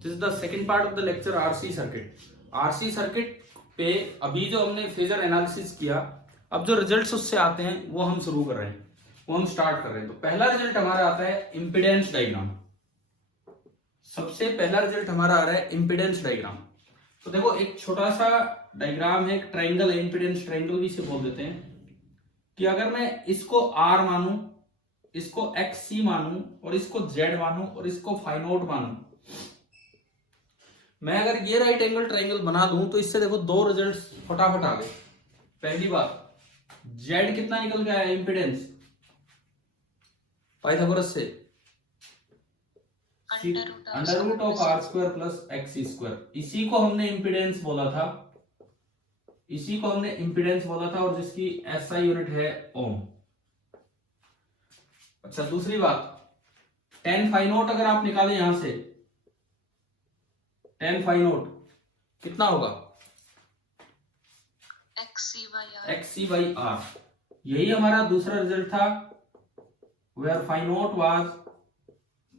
This is the second part of the lecture RC circuit. RC circuit पे अभी जो हमने फेजर एनालिसिस किया, अब जो रिजल्ट्स उससे आते हैं वो हम शुरू कर रहे हैं, वो हम स्टार्ट कर रहे हैं। तो पहला रिजल्ट हमारा आता है इंपिडेंस डायग्राम। सबसे पहला रिजल्ट हमारा आ रहा है इंपिडेंस डायग्राम। तो देखो एक छोटा सा डायग्राम है, एक ट्राइंगल है, इंपिडेंस ट्राइंगल भी इसे बोल देते हैं। कि अगर मैं इसको आर मानूं, इसको एक्स सी मानूं और इसको जेड मानूं और इसको फाई नोट मानूं, मैं अगर ये राइट एंगल ट्राइंगल बना दूं तो इससे देखो दो रिजल्ट्स फटाफट आ गए। पहली बात, जेड कितना निकल के आया इंपिडेंस पाइथागोरस से, under root of R square plus X square. इसी को हमने इंपिडेंस बोला था, इसी को हमने इंपिडेंस बोला था और जिसकी एसआई यूनिट है ओम। अच्छा दूसरी बात, टेन फाई नोट अगर आप निकालें यहां से, टेन फाई नोट कितना होगा, एक्स सी बाई आर। यही हमारा दूसरा रिजल्ट था, where phi naught was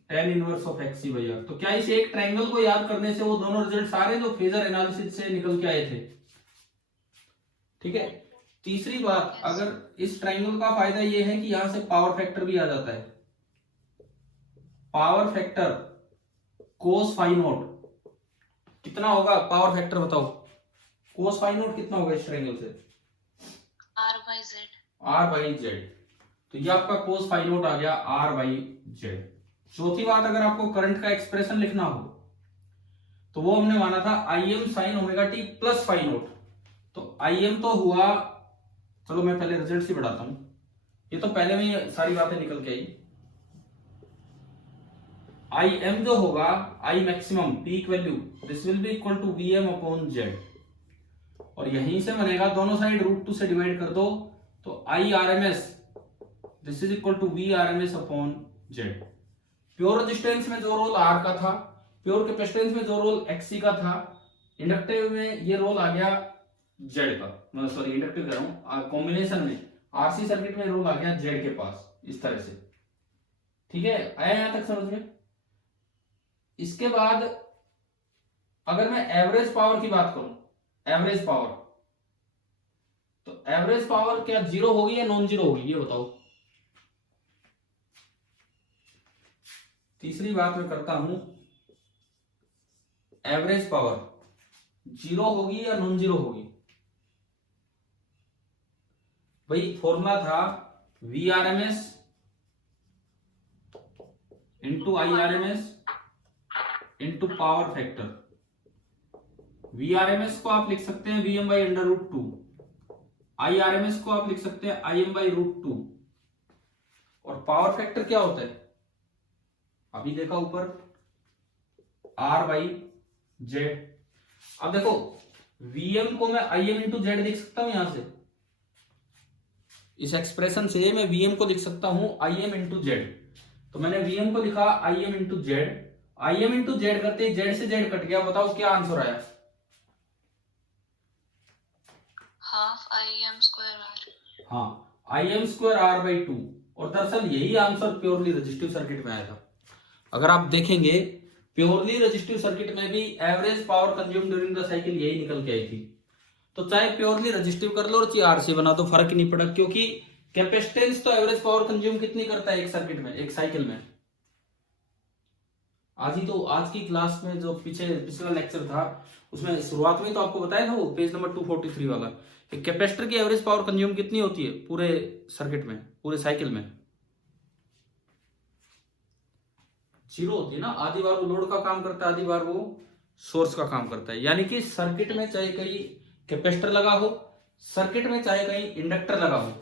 tan inverse of X C by R. तो क्या इस एक ट्रायंगल को याद करने से वो दोनों रिजल्ट सारे जो फेजर एनालिसिस से निकल के आए थे? ठीक है। तीसरी बात, अगर इस ट्रायंगल का फायदा ये है कि यहां से पावर फैक्टर भी आ जाता है। Power factor cos phi naught कितना होगा, पावर फैक्टर बताओ, कोस फाई नोट कितना होगा इस ट्रायंगल से? R by Z. R by Z. तो ये आपका कोस फाई नोट आ गया आर बाई जेड। चौथी बात, अगर आपको करंट का एक्सप्रेशन लिखना हो तो वो हमने माना था I M sine omega T plus phi naught. तो आई एम तो हुआ, चलो मैं पहले रिजल्ट ही बढ़ाता हूं, ये तो पहले में ही सारी बातें निकल के आई। आई एम जो होगा, I maximum peak value, this will be equal to V M upon Z. और यहीं से बनेगा, दोनों साइड रूट टू से डिवाइड कर दो तो I R M S, this is equal to V R M S upon Z. Pure resistance में जो रोल आर का था, प्योर कैपेसिटेंस में जो रोल एक्सी का था, इंडक्टिव में ये रोल आ गया जेड का, मतलब सॉरी इंडक्टिव कह रहा हूं, कॉम्बिनेशन में आरसी सर्किट में रोल आ गया जेड के पास, इस तरह से। ठीक है, आया यहां तक समझ में? इसके बाद अगर मैं एवरेज पावर की बात करूं, एवरेज पावर, तो एवरेज पावर क्या जीरो होगी या नॉन जीरो होगी, ये बताओ। तीसरी बात मैं करता हूं, एवरेज पावर जीरो होगी या नॉन जीरो होगी? भाई फॉर्मूला था V R M S into I R M S into power factor. V R M S को आप लिख सकते हैं V M by under root two, I R M S को आप लिख सकते हैं I M by root two. और पावर फैक्टर क्या होता है, अभी देखा ऊपर, आर बाई जेड। अब देखो वीएम को मैं आई एम इंटू जेड लिख सकता हूं, यहां से इस एक्सप्रेशन से मैं वीएम को लिख सकता हूं आई एम इंटू जेड। तो मैंने वीएम को लिखा I M into Z, I M into Z करते जेड से जेड कट गया, बताओ क्या आंसर आया? Half I M square R. हाँ, I M square R by two. और दरअसल यही आंसर प्योरली रेजिस्टिव सर्किट में आया था। अगर आप देखेंगे प्योरली रेजिस्टिव सर्किट में भी average power consume during the cycle यही निकल के आई थी। तो चाहे प्योरली रेजिस्टिव कर लो और चाहे आरसी बना दो, फर्क नहीं पड़ा, क्योंकि कैपेसिटेंस तो एवरेज पावर कंज्यूम कितनी करता है एक सर्किट में, एक साइकिल में। आज की क्लास में जो पिछला लेक्चर था उसमें शुरुआत में तो आपको बताया था, वो पेज नंबर 243 वाला, कि कैपेसिटर की एवरेज पावर कंज्यूम कितनी होती है पूरे सर्किट में, पूरे साइकिल में? जीरो होती है ना। आधी बार वो लोड का काम करता है, आधी बार वो सोर्स का काम करता है। यानी कि सर्किट में चाहे कहीं कैपेसिटर लगा हो, सर्किट में चाहे कहीं इंडक्टर लगा हो,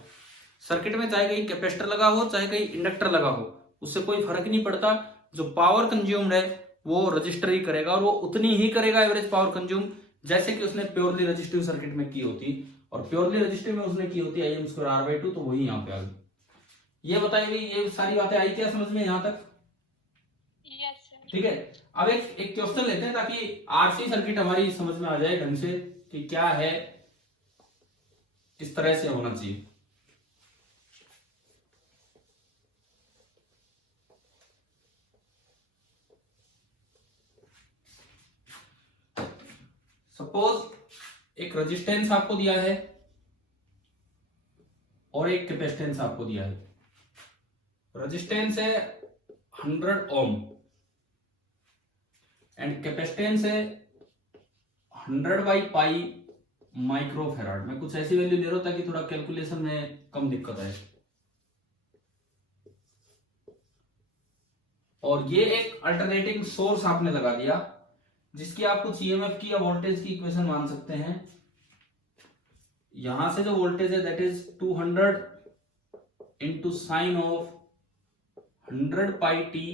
सर्किट में चाहे कहीं कैपेसिटर लगा हो, चाहे कहीं इंडक्टर लगा हो, उससे कोई फर्क नहीं पड़ता। जो पावर कंज्यूम्ड है वो रजिस्टर ही करेगा, और वो उतनी ही करेगा एवरेज पावर कंज्यूम जैसे कि उसने प्योरली रजिस्टिव सर्किट में की होती। और प्योरली रजिस्टिव में उसने की होती I M square R by two, तो वही यहाँ पे आ गई। ये बताइए, ये सारी बातें आई क्या समझ में यहां तक? ठीक है। अब एक क्वेश्चन लेते हैं ताकि आरसी सर्किट हमारी समझ में आ जाए ढंग से कि क्या है, किस तरह से होना चाहिए। सपोज एक रेजिस्टेंस आपको दिया है और एक कैपेसिटेंस आपको दिया है। रेजिस्टेंस है 100 ओम एंड कैपेसिटेंस है 100 बाई पाई माइक्रोफेराड। मैं कुछ ऐसी वैल्यू दे रहा हूं ताकि थोड़ा कैलकुलेशन में कम दिक्कत आए। और ये एक अल्टरनेटिंग सोर्स आपने लगा दिया जिसकी आप कुछ ईएमएफ की या वोल्टेज की इक्वेशन मान सकते हैं। यहां से जो वोल्टेज है that is 200 into sine of 100 pi T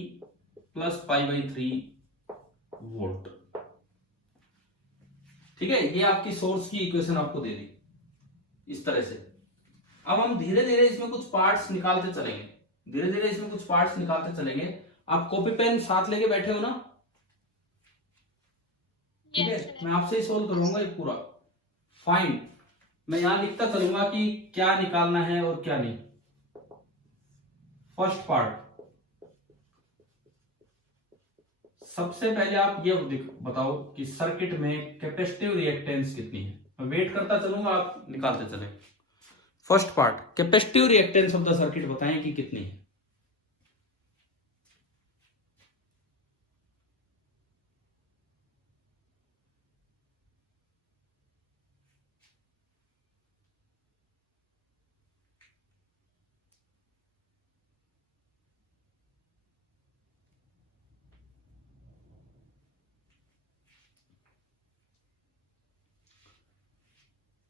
plus pi by 3 volt. ठीक है, ये आपकी सोर्स की इक्वेशन आपको दे दी इस तरह से। अब हम धीरे धीरे इसमें कुछ पार्ट्स निकालते चलेंगे। आप कॉपी पेन साथ लेके बैठे हो ना? ठीक है, मैं आपसे ही सोल्व करूंगा ये पूरा। फाइन, मैं यहां लिखता चलूंगा कि क्या निकालना है और क्या नहीं। फर्स्ट पार्ट, सबसे पहले आप ये बताओ कि सर्किट में कैपेसिटिव रिएक्टेंस कितनी है। मैं वेट करता चलूंगा, आप निकालते चले। First part, capacitive reactance of the circuit बताएं कि कितनी है।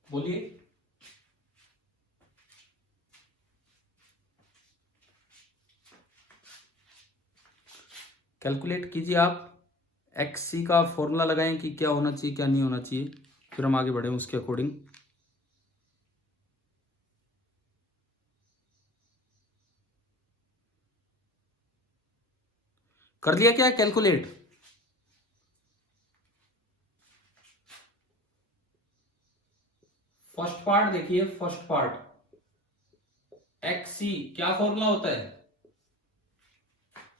बोलिए। कैलकुलेट कीजिए आप। XC का फॉर्मूला लगाएं कि क्या होना चाहिए क्या नहीं होना चाहिए, फिर हम आगे बढ़े उसके अकॉर्डिंग। कर लिया क्या कैलकुलेट? फर्स्ट पार्ट देखिए, फर्स्ट पार्ट XC क्या फॉर्मूला होता है?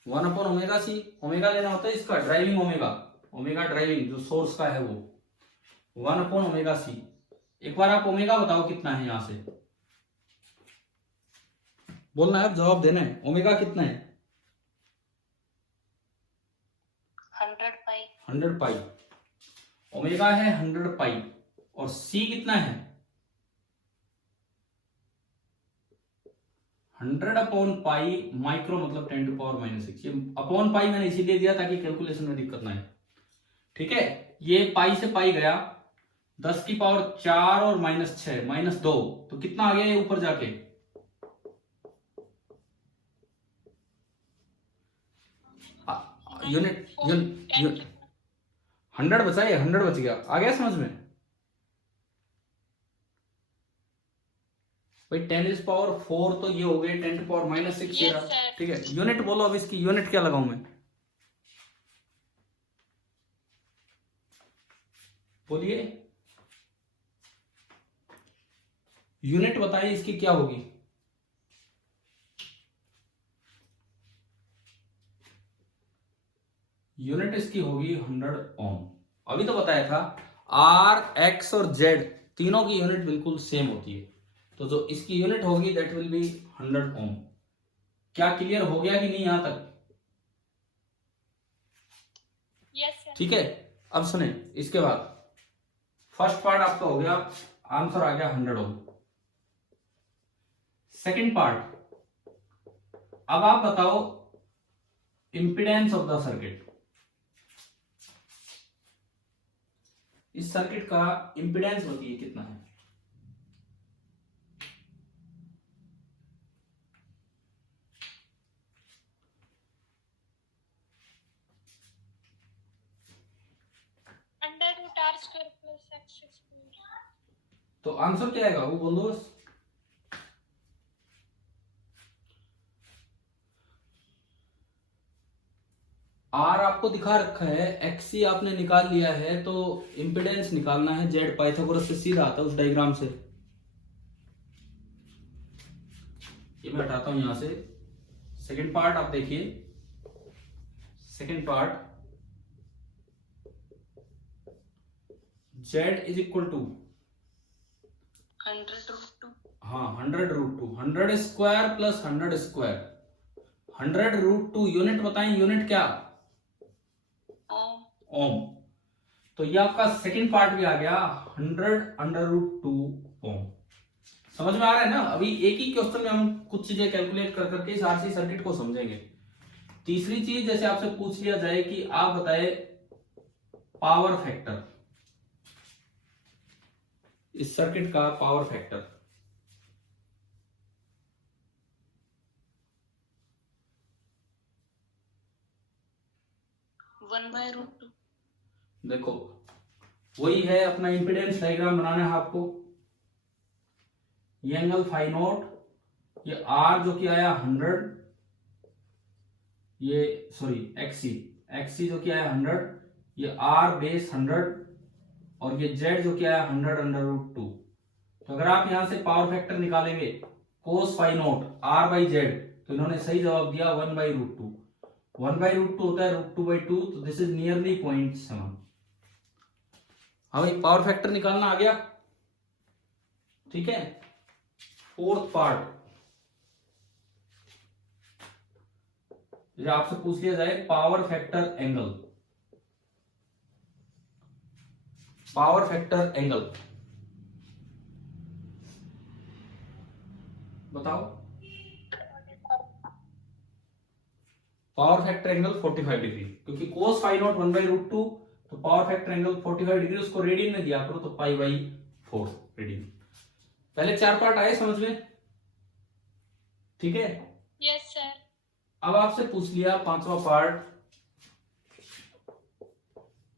1 अपॉन ओमेगा सी। ओमेगा लेना होता है इसका, ड्राइविंग ओमेगा, ओमेगा ड्राइविंग जो सोर्स का है वो 1 अपॉन ओमेगा सी। एक बार आप ओमेगा बताओ कितना है, यहां से बोलना है, जवाब देना है। ओमेगा कितना है? 100 पाई। 100 पाई। ओमेगा है 100 पाई और सी कितना है? 100 अपॉन पाई माइक्रो मतलब 10 टू पावर -6। ये अपॉन पाई मैंने इसीलिए दिया ताकि कैलकुलेशन में दिक्कत ना आए। ठीक है, ये पाई से पाई गया 10 की पावर 4 और -6 -2, तो कितना आ गया ये ऊपर जाके? यूनिट 100 बचा, ये 100 बच गया। आ गया समझ में भाई? 10⁴ तो ये हो गए 10 टू पावर -6। ठीक है, यूनिट बोलो अब, इसकी यूनिट क्या लगाऊं मैं? बोलिए, यूनिट बताइए इसकी क्या होगी? यूनिट इसकी होगी 100 ओम। अभी तो बताया था R, X और Z तीनों की यूनिट बिल्कुल सेम होती है, तो जो इसकी यूनिट होगी दैट विल बी 100 ओम। क्या क्लियर हो गया कि नहीं यहां तक? ठीक है, अब सुने इसके बाद फर्स्ट पार्ट आपका हो गया, आंसर आ गया 100 ओम। सेकंड पार्ट, अब आप बताओ इंपीडेंस ऑफ द सर्किट। इस सर्किट का इंपीडेंस बताइए कितना है? √R² + X²। तो आंसर क्या आएगा वो बोल दो बस। आर आपको दिखा रखा है, XC आपने निकाल लिया है, तो इंपीडेंस निकालना है Z। पाइथागोरस से सीधा आता है उस डायग्राम से। ये मैं हटाता हूं यहां से। सेकंड पार्ट आप देखिए, second part Z is equal to 100√2. हाँ 100√2, 100 स्क्वायर प्लस 100 स्क्वायर, 100√2 यूनिट बताएं, यूनिट क्या? Ohm. ओम। तो ये आपका सेकंड पार्ट भी आ गया 100√2 ओम। समझ में आ रहा है ना? अभी एक ही क्वेश्चन में हम कुछ चीजें कैलकुलेट कर करके इस आरसी सर्किट को समझेंगे। तीसरी चीज, जैसे आपसे पूछ लिया जाए कि आप बताए पावर फैक्टर, इस सर्किट का power factor. One by root two. देखो वही है, अपना इंपीडेंस डायग्राम बनाना है आपको। ये एंगल फाई नॉट, ये आर जो कि आया 100, ये सॉरी एक्सी, एक्सी जो कि आया 100, ये आर बेस 100 और ये जेड जो कि आया 100√2। तो अगर आप यहां से पावर फैक्टर निकालेंगे cos phi naught R by Z, तो इन्होंने सही जवाब दिया 1/√2। 1/√2 होता है √2/2, तो दिस इज नियरली 0.7। हाँ भाई, पावर फैक्टर निकालना आ गया। ठीक है, फोर्थ पार्ट, आपसे पूछ लिया जाए power factor angle, power factor angle बताओ। पावर फैक्टर एंगल 45 डिग्री, क्योंकि कोस फाई नॉट 1/√2, तो पावर फैक्टर एंगल 45 डिग्री, उसको रेडियन में दिया करो तो पाई/4 रेडियन। पहले 4 पार्ट आए समझ में? ठीक है, यस सर। अब आपसे पूछ लिया 5वां part,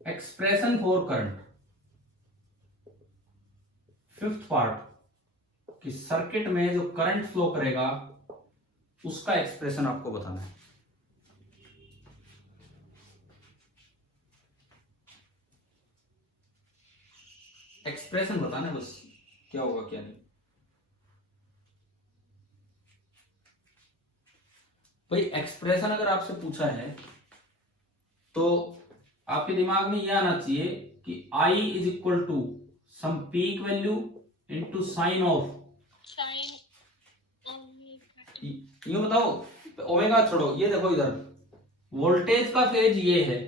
expression for current. 5th part कि सर्किट में जो करंट फ्लो करेगा उसका एक्सप्रेशन आपको बताना है। एक्सप्रेशन बताना है बस, क्या होगा क्या नहीं। भाई एक्सप्रेशन अगर आपसे पूछा है तो आपके दिमाग में यह आना चाहिए कि I is equal to some peak value into sine of, ये बताओ ओमेगा छोड़ो, ये देखो इधर वोल्टेज का फेज ये है,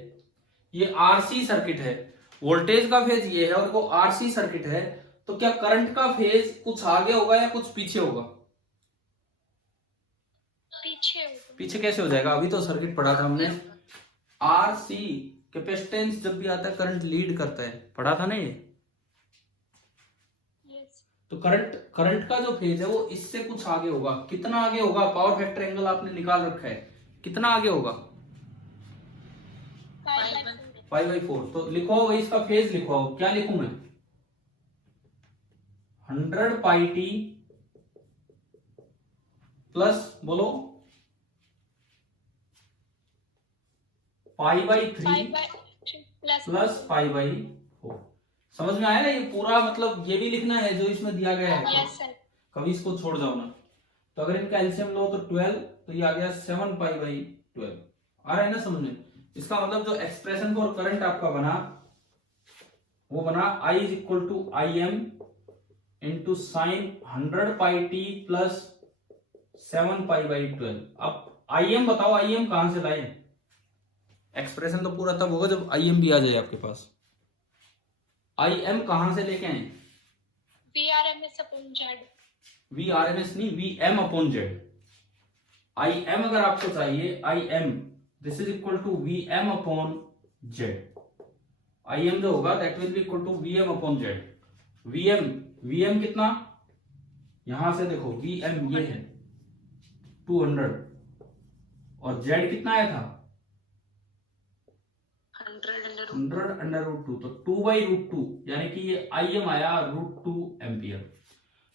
ये आरसी सर्किट है, वोल्टेज का फेज ये है और वो आरसी सर्किट है, तो क्या करंट का फेज कुछ आगे होगा या कुछ पीछे होगा? पीछे। पीछे कैसे हो जाएगा? अभी तो सर्किट पढ़ा था हमने, आरसी कैपेसिटेंस जब भी आता है करंट लीड करता है, पढ़ा था ना ये। तो करंट का जो फेज है वो इससे कुछ आगे होगा। कितना आगे होगा? पावर फैक्टर एंगल आपने निकाल रखा है, कितना आगे होगा? 5/4। तो लिखो वही इसका फेज लिखो, क्या लिखूं मैं? 100 पाई टी प्लस बोलो π/3 प्लस π/4। समझ में आया ना? ये पूरा मतलब ये भी लिखना है जो इसमें दिया गया है। Yes sir. कभी इसको छोड़ जाओ ना। तो अगर इनका एलसीएम लो तो 12, तो ये आ गया 7π/12। आ रहा है ना समझ में? इसका मतलब जो एक्सप्रेशन फॉर करंट आपका बना वो बना I is equal to IM into sine 100 pi T plus 7π/12। अब IM बताओ, IM कहां से लाए? एक्सप्रेशन तो पूरा तब होगा जब IM भी आ जाए आपके पास। IM कहां से लेके आए? VRMS upon Z. VRMS नहीं, VM अपॉन जेड। IM अगर आपको चाहिए, IM this is equal to VM upon Z. IM जो होगा that will be equal to VM upon Z. VM कितना? यहां से देखो VM ये है 200 और जेड कितना आया था? 100√2। तो 2/√2 यानी कि ये IM आया √2 एम्पियर।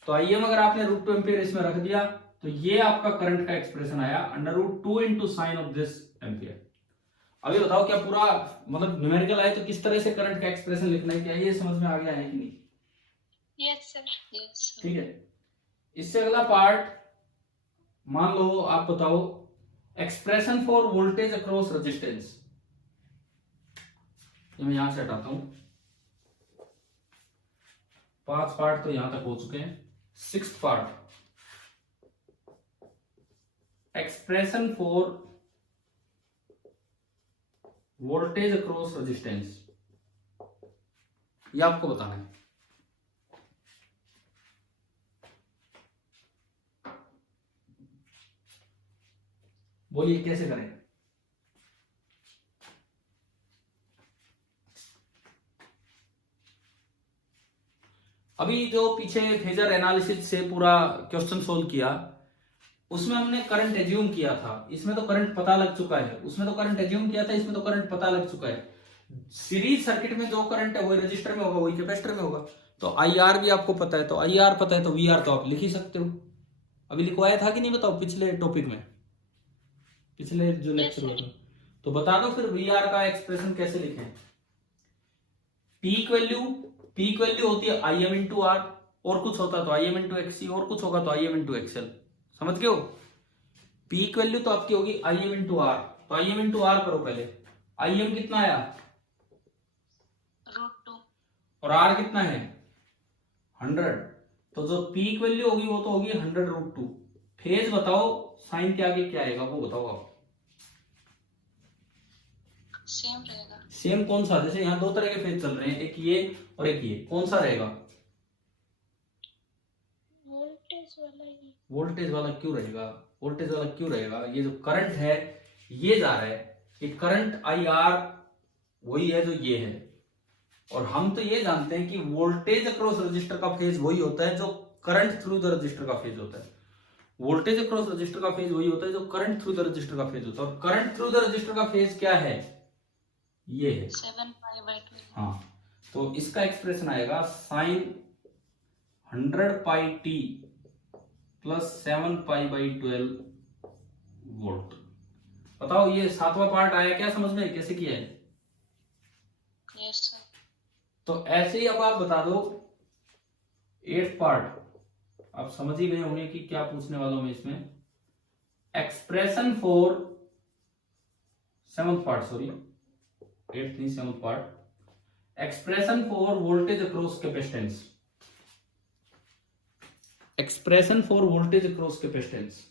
तो IM अगर आपने √2 एम्पियर इसमें रख दिया तो ये आपका करंट का एक्सप्रेशन आया √2 into sine of this ampere. अभी बताओ क्या पूरा मतलब न्यूमेरिकल आए तो किस तरह से करंट का एक्सप्रेशन लिखना है, क्या ये समझ में आ गया है कि नहीं? Yes sir. यस। ठीक है, इससे अगला पार्ट मान लो आप बताओ expression for voltage across resistance. मैं यहां से हटाता हूं। 5 पार्ट तो यहां तक हो चुके हैं। 6th part, expression for voltage across resistance, ये आपको बताना है। बोलिए कैसे करें। अभी जो पीछे फेजर एनालिसिस से पूरा क्वेश्चन सोल्व किया, उसमें हमने करंट एज्यूम किया था, इसमें तो करंट पता लग चुका है। उसमें तो करंट एज्यूम किया था, इसमें तो करंट पता लग चुका है। सीरीज सर्किट में जो करंट है वही रजिस्टर में होगा, वही कैपेसिटर में होगा। तो आई आर भी आपको पता है, तो आई आर पता है, तो वी आर तो आप लिख ही सकते हो। अभी लिखवाया था कि नहीं बताओ, पिछले टॉपिक में, पिछले जो लेक्चर हुआ था। तो बता दो फिर वी आर का एक्सप्रेशन कैसे लिखें। पीक वैल्यू होती है आई एम इंटू आर, और कुछ होता तो आई एम इंटू एक्सी, और कुछ होगा तो आई एम इंटू एक्सएल। समझ गए हो। पीक वैल्यू तो आपकी होगी आई एम इंटू आर, तो आई एम इंटू आर करो पहले। आई एम कितना आया, √2, और आर कितना है 100। तो जो पीक वैल्यू होगी वो तो होगी 100√2। फेज बताओ, साइन के आगे क्या आएगा वो बताओ आप। सेम रहेगा। सेम कौन सा, जैसे यहाँ दो तरह के फेज चल रहे हैं, एक ये और एक ये, कौन सा रहेगा। वोल्टेज वाला ही। वोल्टेज वाला क्यों रहेगा, वोल्टेज वाला क्यों रहेगा। ये जो करंट है ये जा रहा है, ये करंट आई आर वही है जो ये है। और हम तो ये जानते हैं कि वोल्टेज अक्रॉस रजिस्टर का फेज वही होता है जो करंट थ्रू द रजिस्टर का फेज होता है। वोल्टेज अक्रॉस रजिस्टर का फेज वही होता है जो करंट थ्रू द रजिस्टर का फेज होता है। और करंट थ्रू द रजिस्टर का फेज क्या है, ये है 7π/2। हाँ, तो इसका एक्सप्रेशन आएगा साइन 100πt प्लस 7π/12 वोल्ट। बताओ ये 7वां पार्ट आया क्या समझ में, कैसे किया है। Yes sir. तो ऐसे ही अब आप बता दो 8th पार्ट, आप समझ ही गए होंगे कि क्या पूछने वाला हूं मैं इसमें। Expression for 7th part, sorry 8th नहीं 7th part, expression for voltage across capacitance. Expression for voltage across capacitance.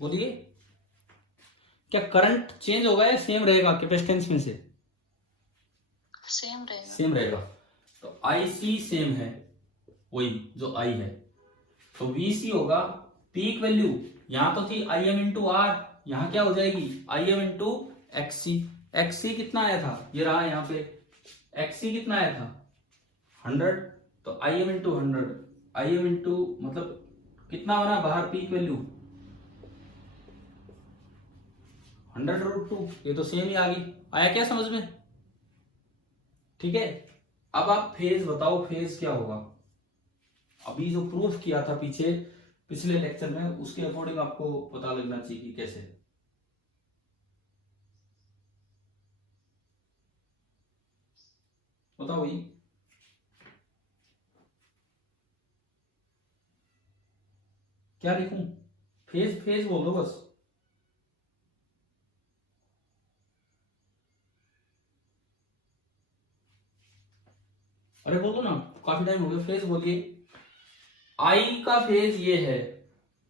बोलिए क्या करंट चेंज होगा या सेम रहेगा कैपेसिटेंस में से। सेम रहेगा। सेम रहेगा, तो आईसी सेम है, वही जो आई है। तो वीसी होगा पीक वैल्यू, यहां तो थी आई एम इंटू आर, यहां क्या हो जाएगी I M into X C. X C कितना आया था, ये रहा यहाँ पे, एक्सी कितना आया था 100, तो I M into 100, I M into मतलब कितना बना बाहर पीक वैल्यू 100√2, ये तो सेम ही आ गई। आया क्या समझ में, ठीक है। अब आप फेज बताओ, फेज क्या होगा। अभी जो प्रूफ किया था पीछे पिछले लेक्चर में, उसके अकॉर्डिंग आपको पता लगना चाहिए कि कैसे। बताओ भाई, क्या लिखूं, फेज फेज बोल दो बस। अरे बोलो ना, काफी टाइम हो गया, फेज बोलिए। आई का फेज ये है,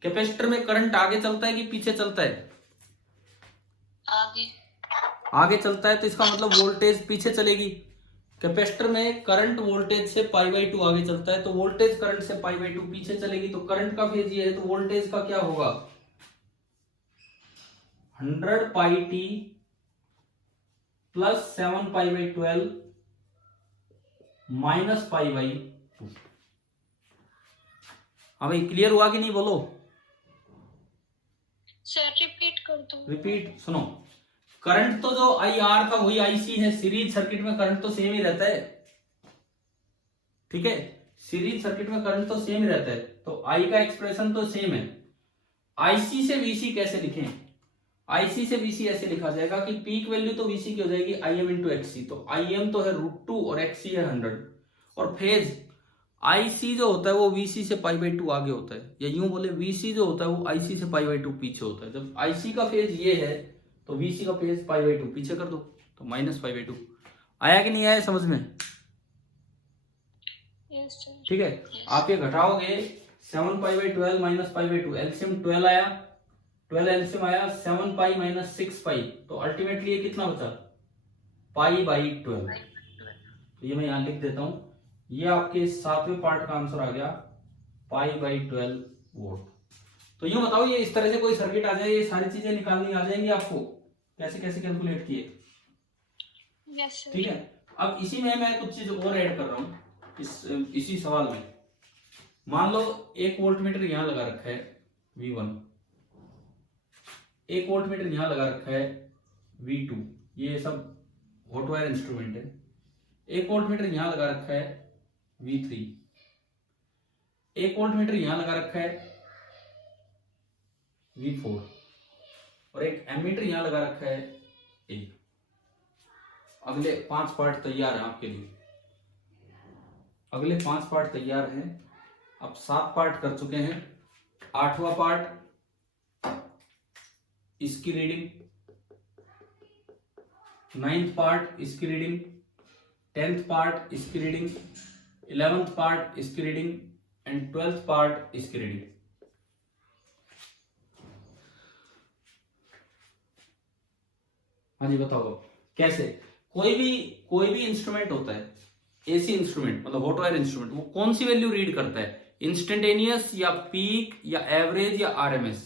कैपेसिटर में करंट आगे चलता है कि पीछे चलता है, आगे। आगे चलता है, तो इसका मतलब वोल्टेज पीछे चलेगी। कैपेसिटर में करंट वोल्टेज से π/2 आगे चलता है, तो वोल्टेज करंट से π/2 पीछे चलेगी। तो करंट का फेज ये है, तो वोल्टेज का क्या होगा 100πt प्लस 7π/12 माइनस π/2। हाँ भाई, क्लियर हुआ कि नहीं बोलो। सर रिपीट कर दो। रिपीट सुनो, करंट तो जो आई आर था वही आईसी है। सीरीज सर्किट में करंट तो सेम ही रहता है, ठीक है। सीरीज सर्किट में करंट तो सेम ही रहता है, तो आई का एक्सप्रेशन तो सेम है। आईसी से वीसी कैसे लिखें, आईसी से वीसी ऐसे लिखा जाएगा कि पीक वैल्यू तो वीसी की हो जाएगी IM इंटू एक्सी, तो IM तो है √2 और XC है 100, और फेज IC जो होता है वो VC से π/2 आगे होता है, या यूं बोले VC जो होता है वो IC से π/2 पीछे होता है। जब IC का फेज ये है तो VC का फेज π/2 पीछे कर दो, तो -π/2। आया कि नहीं आया समझ में? Yes, sir. ठीक है, आप ये घटाओगे 7π/12 -π/2, एलसीएम 12 आया, 12 एलसीएम आया 7π - 6π, तो अल्टीमेटली ये कितना बचा? π/12। तो ये मैं यहां लिख देता हूं, ये आपके 7वें पार्ट का आंसर आ गया π/12 वोल्ट। तो यूं बताओ, ये इस तरह से कोई सर्किट आ जाए, ये सारी चीजें निकालनी आ जाएंगी आपको, कैसे कैसे कैलकुलेट किए। Yes, sir. ठीक है, अब इसी में मैं कुछ चीज और ऐड कर रहा हूं इसी सवाल में। मान लो एक वोल्टमीटर यहां लगा रखा है V1, एक वोल्टमीटर यहां लगा रखा है V2, ये सब हॉट वायर इंस्ट्रूमेंट है। एक वोल्टमीटर यहां लगा रखा है V3, एक वोल्टमीटर यहां लगा रखा है V4, और एक एमीटर यहां लगा रखा है A। अगले 5 पार्ट तैयार हैं आपके लिए, अगले 5 पार्ट तैयार हैं। अब 7 पार्ट कर चुके हैं, 8वां पार्ट इसकी रीडिंग, 9th पार्ट इसकी रीडिंग, 10th पार्ट इसकी रीडिंग, 11th पार्ट इसकी रीडिंग एंड 12th पार्ट इसकी रीडिंग। हाँ जी बताओ कैसे। कोई भी इंस्ट्रूमेंट होता है, एसी इंस्ट्रूमेंट मतलब हॉट वायर इंस्ट्रूमेंट, वो कौन सी वैल्यू रीड करता है? इंस्टेंटेनियस या पीक या एवरेज या आरएमएस?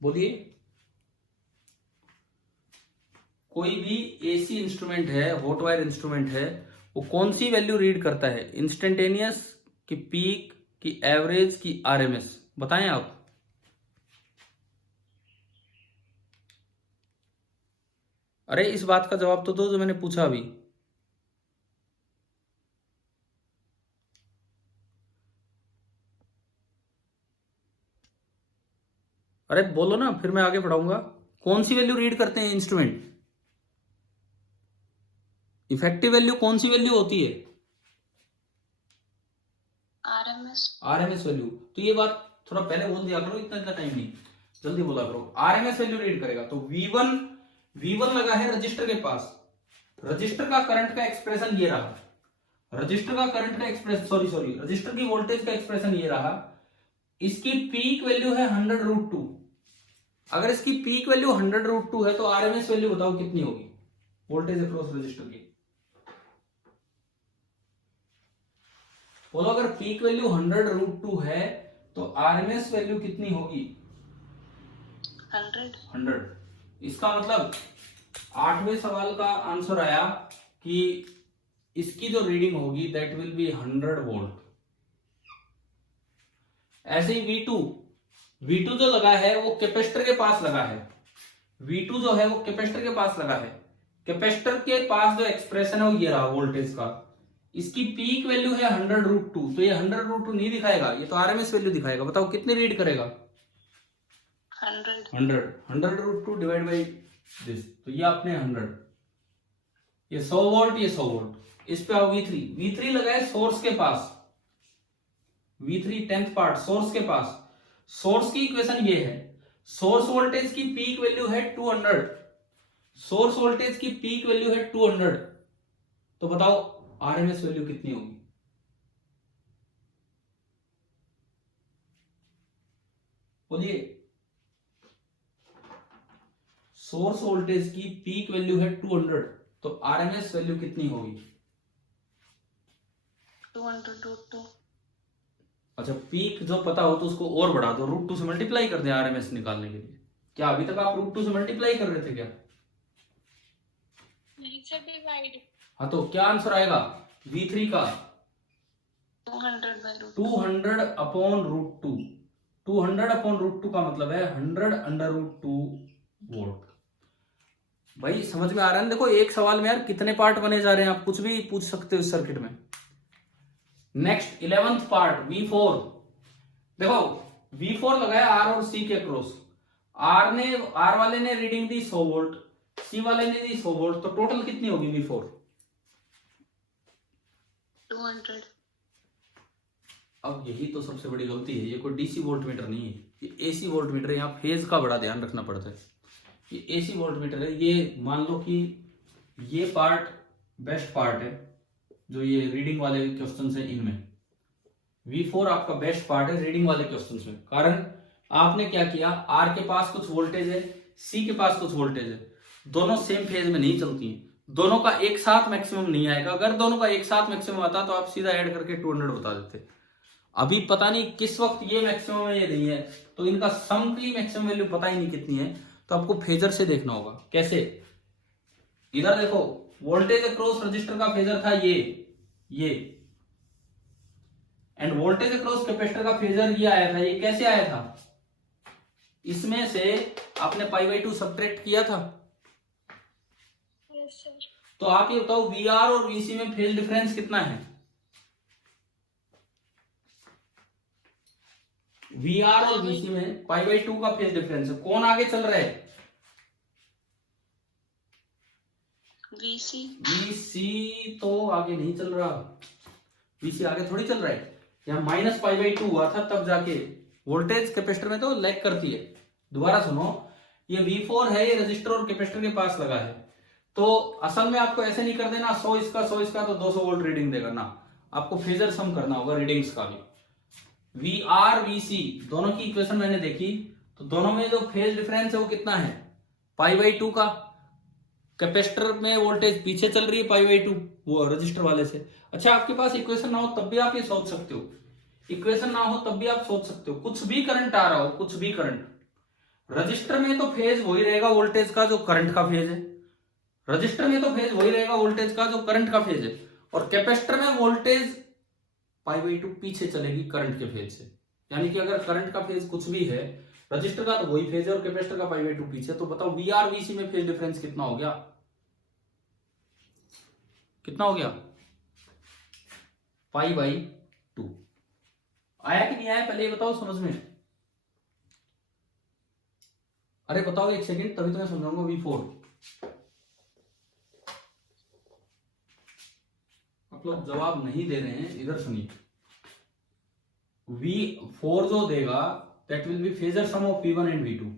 बोलिए। कोई भी एसी इंस्ट्रूमेंट है, हॉट वायर इंस्ट्रूमेंट है, वो कौन सी वैल्यू रीड करता है? इंस्टेंटेनियस की, पीक की, एवरेज की, आरएमएस? बताएं आप। अरे इस बात का जवाब तो दो जो मैंने पूछा अभी। अरे बोलो ना, फिर मैं आगे बढ़ाऊंगा। कौन सी वैल्यू रीड करते हैं इंस्ट्रूमेंट? इफेक्टिव वैल्यू कौन सी वैल्यू होती है? RMS value. तो ये बात थोड़ा पहले बोल दिया करो, इतना टाइम नहीं, जल्दी बोला करो। आरएमएस वैल्यू रीड करेगा। तो V1 लगा है रजिस्टर के पास, रजिस्टर का करंट का एक्सप्रेशन ये रहा, रजिस्टर का करंट का एक्सप्रेशन सॉरी रजिस्टर की वोल्टेज का एक्सप्रेशन ये रहा। इसकी पीक वैल्यू है 100√2। अगर इसकी पीक वैल्यू 100√2 है तो आरएमएस वैल्यू बताओ कितनी होगी वोल्टेज अक्रॉस रजिस्टर की? बोलो, अगर पीक वैल्यू 100√2 है तो आरएमएस वैल्यू कितनी होगी? 100। इसका मतलब 8वें सवाल का आंसर आया कि इसकी जो रीडिंग होगी दैट विल बी 100 वोल्ट। ऐसे ही V2 जो लगा है वो कैपेसिटर के पास लगा है। V2 जो है वो कैपेसिटर के पास लगा है। कैपेसिटर के पास जो एक्सप्रेशन है वो ये रहा वोल्टेज का। इसकी पीक वैल्यू है 100√2, तो ये 100√2 नहीं दिखाएगा, ये तो आरएमएस वैल्यू दिखाएगा। बताओ कितनी रीड करेगा? 100√2 डिवाइड बाई दिस, तो ये आपने 100, ये 100 वोल्ट, ये 100 वोल्ट। इस पे आओ V3 लगा है सोर्स के पास, V3 10th पार्ट सोर्स के पास। सोर्स की इक्वेशन ये है, सोर्स वोल्टेज की पीक वैल्यू है 200, सोर्स वोल्टेज की पीक वैल्यू है 200, तो बताओ आरएमएस वैल्यू कितनी होगी? बोलिए। सोर्स वोल्टेज की पीक वैल्यू है 200, तो आरएमएस वैल्यू कितनी होगी? 200√2। अच्छा, पीक जो पता हो तो उसको और बढ़ा दो, √2 से मल्टीप्लाई कर दें आरएमएस निकालने के लिए। क्या अभी तक आप √2 से मल्टीप्लाई कर रहे थे क्या? नहीं सर, डिवाइड। हाँ, तो क्या आंसर आएगा V3 का? 200/√2। 200/√2। 200/√2 का मतलब है 100√2 वोल्ट। भाई समझ में आ रहा है ना? देखो एक सवाल में यार कितने पार्ट बने जा रहे हैं, आप कुछ भी पूछ सकते हो इस सर्किट में। Next 11th part V4। देखो V4 लगाया R और C के अक्रॉस, R वाले ने रीडिंग दी 100 वोल्ट, C वाले ने दी 100 वोल्ट, तो टोटल कितनी होगी V4? 200। अब यही तो सबसे बड़ी गलती है, ये कोई डीसी वोल्ट मीटर नहीं है, ये एसी वोल्ट मीटर है। यहाँ फेज का बड़ा ध्यान रखना पड़ता है। ये एसी वोल्ट मीटर है। ये मान लो कि ये पार्ट बेस्ट पार्ट है, जो ये रीडिंग वाले क्वेश्चन है इनमें V4 आपका बेस्ट पार्ट है रीडिंग वाले क्वेश्चंस में। कारण आपने क्या किया, R के पास कुछ वोल्टेज है, C के पास कुछ वोल्टेज है, दोनों सेम फेज में नहीं चलती हैं, दोनों का एक साथ मैक्सिमम नहीं आएगा। अगर दोनों का एक साथ मैक्सिमम आता तो आप सीधा ऐड करके 200 बता देते। अभी पता नहीं किस वक्त ये मैक्सिमम है ये नहीं है, तो इनका सम की मैक्सिमम वैल्यू पता ही नहीं कितनी है, तो आपको फेजर से देखना होगा। कैसे? इधर देखो, वोल्टेज अक्रॉस रजिस्टर का फेजर था ये एंड वोल्टेज अक्रॉस कैपेसिटर का फेजर ये आया था। ये कैसे आया था? इसमें से आपने π/2 सब्ट्रैक्ट किया था। Yes sir. तो आप ये बताओ VR और VC में फेज डिफरेंस कितना है? VR और VC में π/2 का फेज डिफरेंस है। कौन आगे चल रहा है? VC तो आगे नहीं चल रहा, VC आगे थोड़ी चल रहा है। यहाँ -π/2 हुआ था तब जाके वोल्टेज कैपेसिटर में तो लैग करती है। दोबारा सुनो, ये V4 है, ये रजिस्टर और कैपेसिटर के पास लगा है, तो असल में आपको ऐसे नहीं कर देना 100 इसका 100 इसका तो 200 वोल्ट रीडिंग देगा ना, आपको फेजर सम करना होगा रीडिंग्स का भी। VR VC दोनों की इक्वेशन मैंने देखी, तो दोनों में जो फेज डिफरेंस है वो कितना है? π/2 का। कैपेसिटर में वोल्टेज पीछे चल रही है π/2 वो रजिस्टर वाले से। अच्छा, आपके पास इक्वेशन ना हो तब भी आप ये सोच सकते हो, इक्वेशन ना हो तब भी आप सोच सकते हो, कुछ भी करंट आ रहा हो, कुछ भी करंट, रजिस्टर में तो फेज वही रहेगा वोल्टेज का जो करंट का फेज है, रजिस्टर में तो फेज वही रहेगा वोल्टेज का जो करंट का फेज है, और कैपेसिटर में वोल्टेज π/2 पीछे चलेगी करंट के फेज से। यानी कि अगर करंट का फेज कुछ भी है, रजिस्टर का तो वही फेज है और कैपेसिटर का π/2 पीछे, तो बताओ VR VC में फेज डिफरेंस कितना हो गया? कितना हो गया? π/2। आया कि नहीं आया पहले ये बताओ समझ में? अरे बताओ एक सेकंड, तभी तो मैं समझाऊंगा। V4 आप लोग जवाब नहीं दे रहे हैं, इधर सुनिए। V4 जो देगा that will B phasor sum of V1 and V2।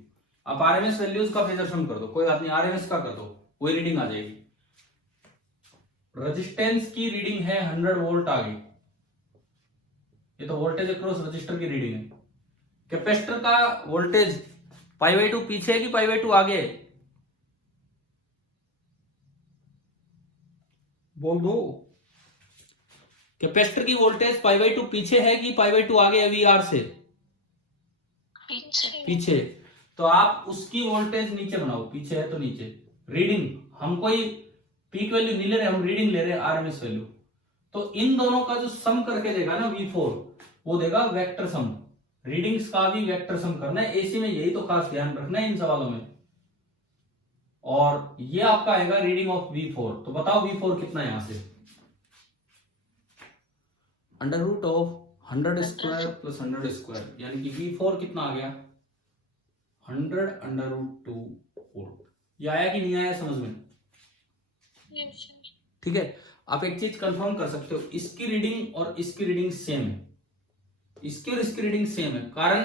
आप RMS वैल्यूज का फेजर सम कर दो, कोई बात नहीं, RMS का कर दो, वही रीडिंग आ जाएगी। रेजिस्टेंस की रीडिंग है 100 वोल्ट आ गई, ये तो वोल्टेज अक्रॉस रजिस्टर की रीडिंग है। कैपेसिटर का वोल्टेज π/2 पीछे है कि π/2 आगे है? बोल दो। कैपेसिटर की वोल्टेज π/2 पीछे है कि π/2 आगे है VR से? पीछे। तो आप उसकी वोल्टेज नीचे बनाओ, पीछे है तो नीचे। रीडिंग हम कोई पीक वैल्यू नहीं ले रहे, हम रीडिंग ले रहे हैं RMS वैल्यू। तो इन दोनों का जो सम करके देगा ना V4, वो देगा वेक्टर सम। रीडिंग्स का भी वेक्टर सम करना है, एसी में यही तो खास ध्यान रखना है इन सवालों में। और ये आपका आएगा रीडिंग ऑफ V4। तो बताओ V4 कितना है यहां से? √100 स्क्वायर प्लस 100 स्क्वायर, यानी कि V4 कितना आ गया? 100√2 वोल्ट। ये आया कि नहीं आया समझ में? Yes sir. ठीक है, आप एक चीज कंफर्म कर सकते हो, इसकी रीडिंग और इसकी रीडिंग सेम है, इसकी और इसकी रीडिंग सेम है, कारण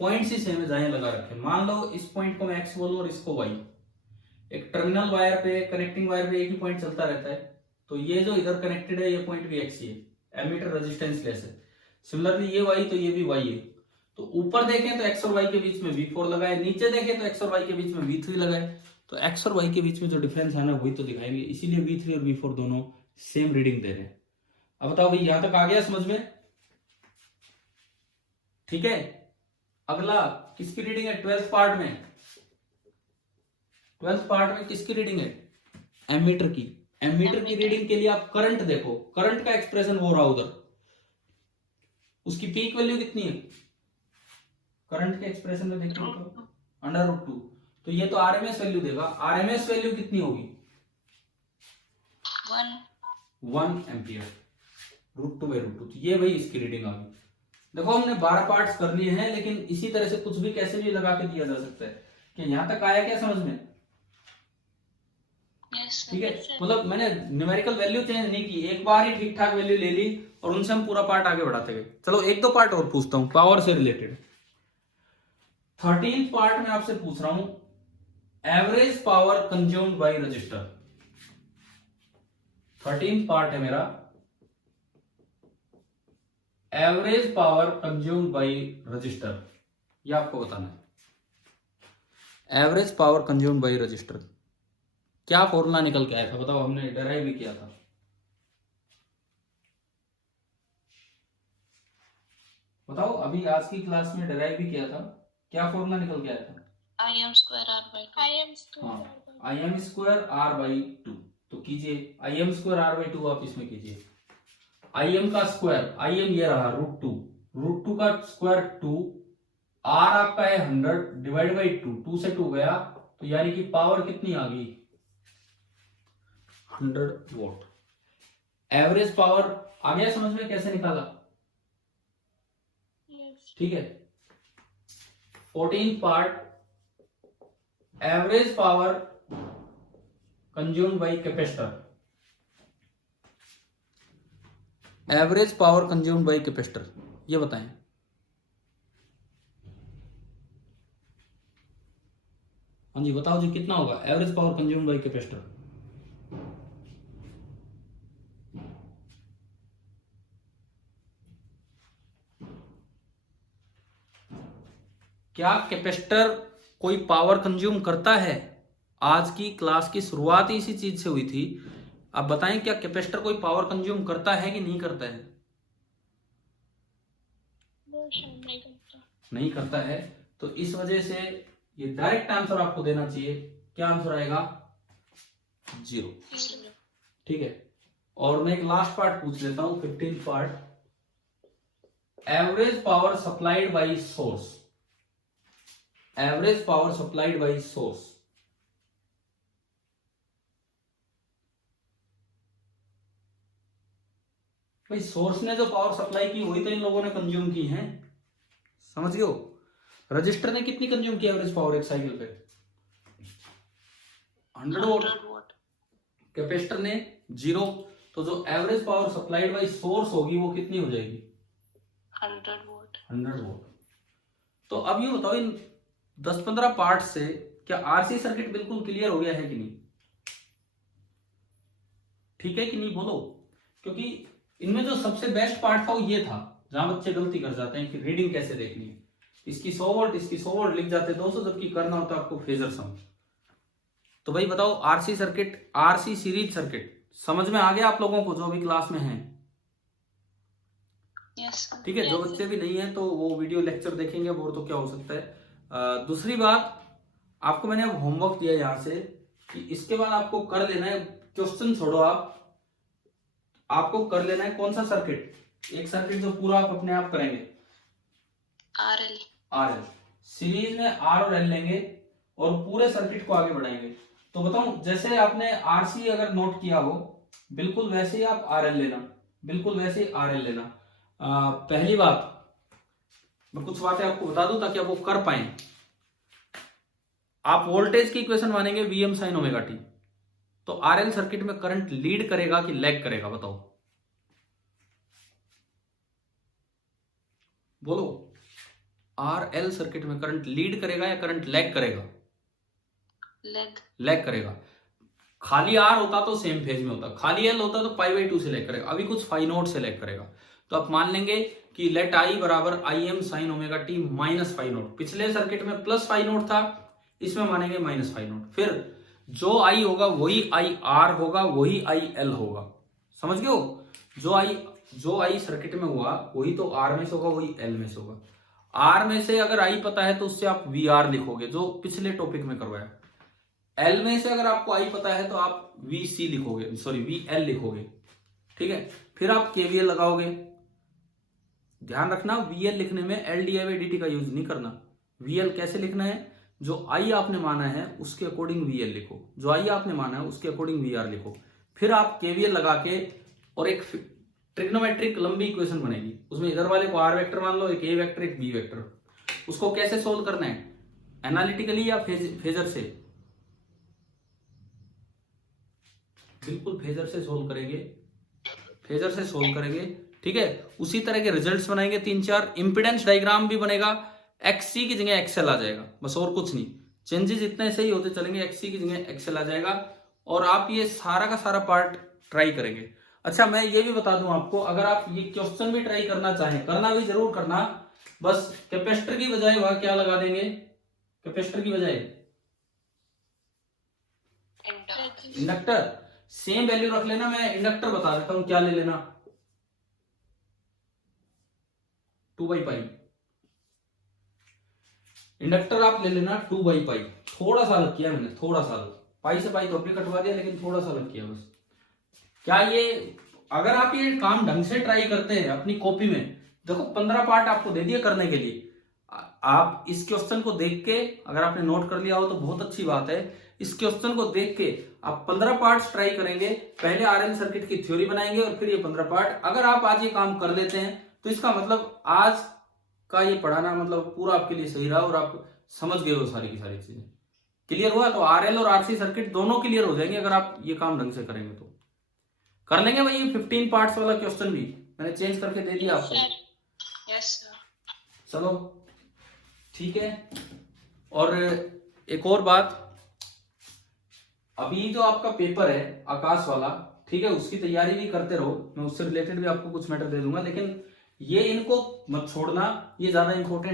पॉइंट्स ही सेम है जहां लगा रखे। मान लो इस पॉइंट को मैं X बोलूं और इसको Y, एक टर्मिनल वायर पे, कनेक्टिंग वायर पे एक ही पॉइंट चलता रहता है, तो ये जो इधर कनेक्टेड है ये पॉइंट भी X ही है, एमीटर रेजिस्टेंस लेस है। सिमिलरली ये Y तो ये भी Y है। तो ऊपर देखें तो X और Y के बीच में V4 लगाए, नीचे देखें तो X और Y के बीच में V3 लगाए, तो X और Y के बीच में जो डिफरेंस है ना वही तो दिखाएंगे, इसीलिए V3 और V4 दोनों सेम रीडिंग दे रहे हैं। अब बताओ भाई यहां तक आ गया समझ में? ठीक है, अगला किसकी रीडिंग है? 12th पार्ट में, 12th पार्ट में किसकी रीडिंग है? एमीटर की। एमीटर की रीडिंग के लिए आप करंट देखो, करंट का एक्सप्रेशन हो रहा उधर, उसकी पीक वैल्यू कितनी है? करंट के एक्सप्रेशन में देखो तो √2, तो ये तो RMS वैल्यू देगा। RMS वैल्यू कितनी होगी? 1 एम्पियर, √2/√2। तो ये भाई इसकी रीडिंग आ गई। देखो हमने 12 पार्ट्स कर लिए हैं, लेकिन इसी तरह से कुछ भी कैसे भी लगा के दिया जा सकता है। कि यहां तक आया क्या समझ में? यस ठीक है, मतलब मैंने न्यूमेरिकल वैल्यू चेंज नहीं की, एक बार ही ठीक ठाक वैल्यू ले ली और उनसे हम पूरा पार्ट आगे बढ़ाते गए। चलो एक दो पार्ट और पूछता हूं पावर से रिलेटेड। 13th पार्ट में आपसे पूछ रहा हूं, average power consumed by register. 13th part है मेरा, average power consumed by register, ये आपको बताना है। Average power consumed by register क्या फॉर्मूला निकल के आया था बताओ, हमने डेराइव भी किया था। बताओ, अभी आज की क्लास में डेराइव भी किया था, क्या फॉर्मूला निकल के आया था? IM square R by 2. IM square हाँ, IM स्क्वायर R बाई 2। तो कीजिए IM स्क्वायर R बाई 2, आप इसमें कीजिए। IM का स्क्वायर, IM ये रहा √2 का स्क्वायर 2, R आपका है 100 डिवाइड बाई 2 से 2 गया, तो यानी कि पावर कितनी आ गई? 100 वोल्ट। एवरेज पावर आ गया समझ में कैसे निकाला? ठीक है, 14th part, average power consumed by capacitor. Average power consumed by capacitor, ये बताएं। हाँ जी बताओ जी, कितना होगा average power consumed by capacitor? क्या कैपेसिटर कोई पावर कंज्यूम करता है? आज की क्लास की शुरुआत ही इसी चीज से हुई थी। अब बताएं, क्या कैपेसिटर कोई पावर कंज्यूम करता है कि नहीं करता है? नहीं करता है, तो इस वजह से ये डायरेक्ट आंसर आपको देना चाहिए। क्या आंसर आएगा? 0। ठीक है, और मैं एक लास्ट पार्ट पूछ लेता हूं, 15th part, average power supplied by source. Average power supplied by source, भाई सोर्स ने जो पावर सप्लाई की वही तो इन लोगों ने कंज्यूम की है, समझ गए हो? रजिस्टर ने कितनी कंज्यूम की एवरेज पावर एक साइकिल पे? 100 वोल्ट। कैपेसिटर ने 0, तो जो average power supplied by source होगी वो कितनी हो जाएगी? 100 वोल्ट। 100 वोल्ट। तो अब ये बताओ, इन 10-15 पार्ट से क्या आरसी सर्किट बिल्कुल क्लियर हो गया है कि नहीं? ठीक है कि नहीं बोलो, क्योंकि इनमें जो सबसे बेस्ट पार्ट था वो ये था, जहां बच्चे गलती कर जाते हैं कि रीडिंग कैसे देखनी है। इसकी 100 वोल्ट, इसकी 100 वोल्ट लिख जाते 200, जबकि करना होता आपको फेजर सम। तो भाई बताओ, RC circuit, RC series circuit समझ में आ गया आप लोगों को जो भी क्लास में है? ठीक है, जो बच्चे भी नहीं है तो वो वीडियो लेक्चर देखेंगे, वो तो क्या हो सकता है। दूसरी बात, आपको मैंने अब होमवर्क दिया यहां से कि इसके बाद आपको कर लेना है, क्वेश्चन छोड़ो आपको कर लेना है कौन सा सर्किट, एक सर्किट जो पूरा आप अपने आप करेंगे, RL। सीरीज में R और L लेंगे और पूरे सर्किट को आगे बढ़ाएंगे। तो बताऊं, जैसे आपने RC अगर नोट किया हो, बिल्कुल वैसे ही आप RL लेना, बिल्कुल वैसे ही RL लेना। पहली बात, मैं कुछ बातें आपको बता दूं ताकि आप वो कर पाए। आप वोल्टेज की इक्वेशन मानेंगे Vm sin ओमेगा t, तो RL सर्किट में करंट लीड करेगा कि लैग करेगा? बताओ, बोलो। RL सर्किट में करंट लीड करेगा या करंट लैग करेगा? लैग करेगा। खाली R होता तो सेम फेज में होता, खाली L होता तो π/2 से लैग करेगा, अभी कुछ फाई नोट से लैग करेगा। तो आप मान लेंगे कि लेट I बराबर Im sin omega t minus phi naught. पिछले सर्किट में प्लस फाई नोट था, इसमें मानेंगे माइनस फाई नोट। फिर जो I होगा वही IR होगा, वही IL होगा, समझ गए हो? जो I सर्किट में हुआ वही तो R में से होगा, वही L में से होगा। R में से अगर I पता है तो उससे आप VR लिखोगे, जो पिछले टॉपिक में करवाया। L में से अगर आपको I पता है तो आप VC लिखोगे, सॉरी VL लिखोगे, ठीक है। फिर आप KVL लगाओगे। ध्यान रखना, VL लिखने में LdIdt का यूज नहीं करना। VL कैसे लिखना है? जो I आपने माना है उसके अकॉर्डिंग VL लिखो, जो I आपने माना है उसके अकॉर्डिंग VR लिखो। फिर आप KVL लगा के और एक ट्रिग्नोमेट्रिक लंबी इक्वेशन बनेगी। उसमें इधर वाले को आर वेक्टर मान लो, एक ए वेक्टर एक बी वेक्टर। उसको कैसे सोल्व करना है, एनालिटिकली या फेजर से? बिल्कुल फेजर से सोल्व करेंगे, फेजर से सोल्व करेंगे, ठीक है। उसी तरह के रिजल्ट्स बनाएंगे 3-4। इंपिडेंस डायग्राम भी बनेगा, एक्ससी की जगह एक्सएल आ जाएगा, बस और कुछ नहीं। चेंजेस इतने से ही होते चलेंगे, एक्ससी की जगह एक्सएल आ जाएगा। और आप ये सारा का सारा पार्ट ट्राई करेंगे। अच्छा मैं ये भी बता दूं आपको, अगर आप ये क्वेश्चन भी ट्राई करना चाहें, करना भी जरूर करना, बस कैपेसिटर की बजाय वहां क्या लगा देंगे, कैपेसिटर की बजाय इंडक्टर। सेम वैल्यू रख लेना, मैं इंडक्टर बता देता हूं क्या ले लेना, 2/पाई। इंडक्टर आप ले लेना 2/पाई। थोड़ा सा अलग किया मैंने, थोड़ा सा अलग, पाई से पाई तो अपने कटवा दिया, लेकिन थोड़ा सा अलग किया बस। क्या ये, अगर आप ये काम ढंग से ट्राई करते हैं अपनी कॉपी में, देखो 15 पार्ट आपको दे दिए करने के लिए। आप इस क्वेश्चन को देख के, अगर आपने नोट कर लिया हो तो बहुत अच्छी बात है। इस क्वेश्चन को देख के आप 15 पार्ट्स ट्राई करेंगे। पहले आरएल सर्किट की थ्योरी बनाएंगे और फिर ये 15 पार्ट। अगर आप आज ये काम कर लेते हैं तो इसका मतलब आज का ये पढ़ाना मतलब पूरा आपके लिए सही रहा और आप समझ गए हो सारी की सारी चीजें। क्लियर हुआ? तो आरएल और आरसी सर्किट दोनों क्लियर हो जाएंगे अगर आप ये काम ढंग से करेंगे तो। कर लेंगे भाई ये 15 पार्ट्स वाला क्वेश्चन भी मैंने चेंज करके दे दिया आपको। Yes sir. चलो ठीक है। और एक और बात, अभी जो आपका पेपर है आकाश वाला, ठीक है, उसकी तैयारी भी करते रहो। मैं उससे रिलेटेड भी आपको कुछ मैटर दे दूंगा, लेकिन ये इनको मत छोड़ना, ये ज्यादा इंपॉर्टेंट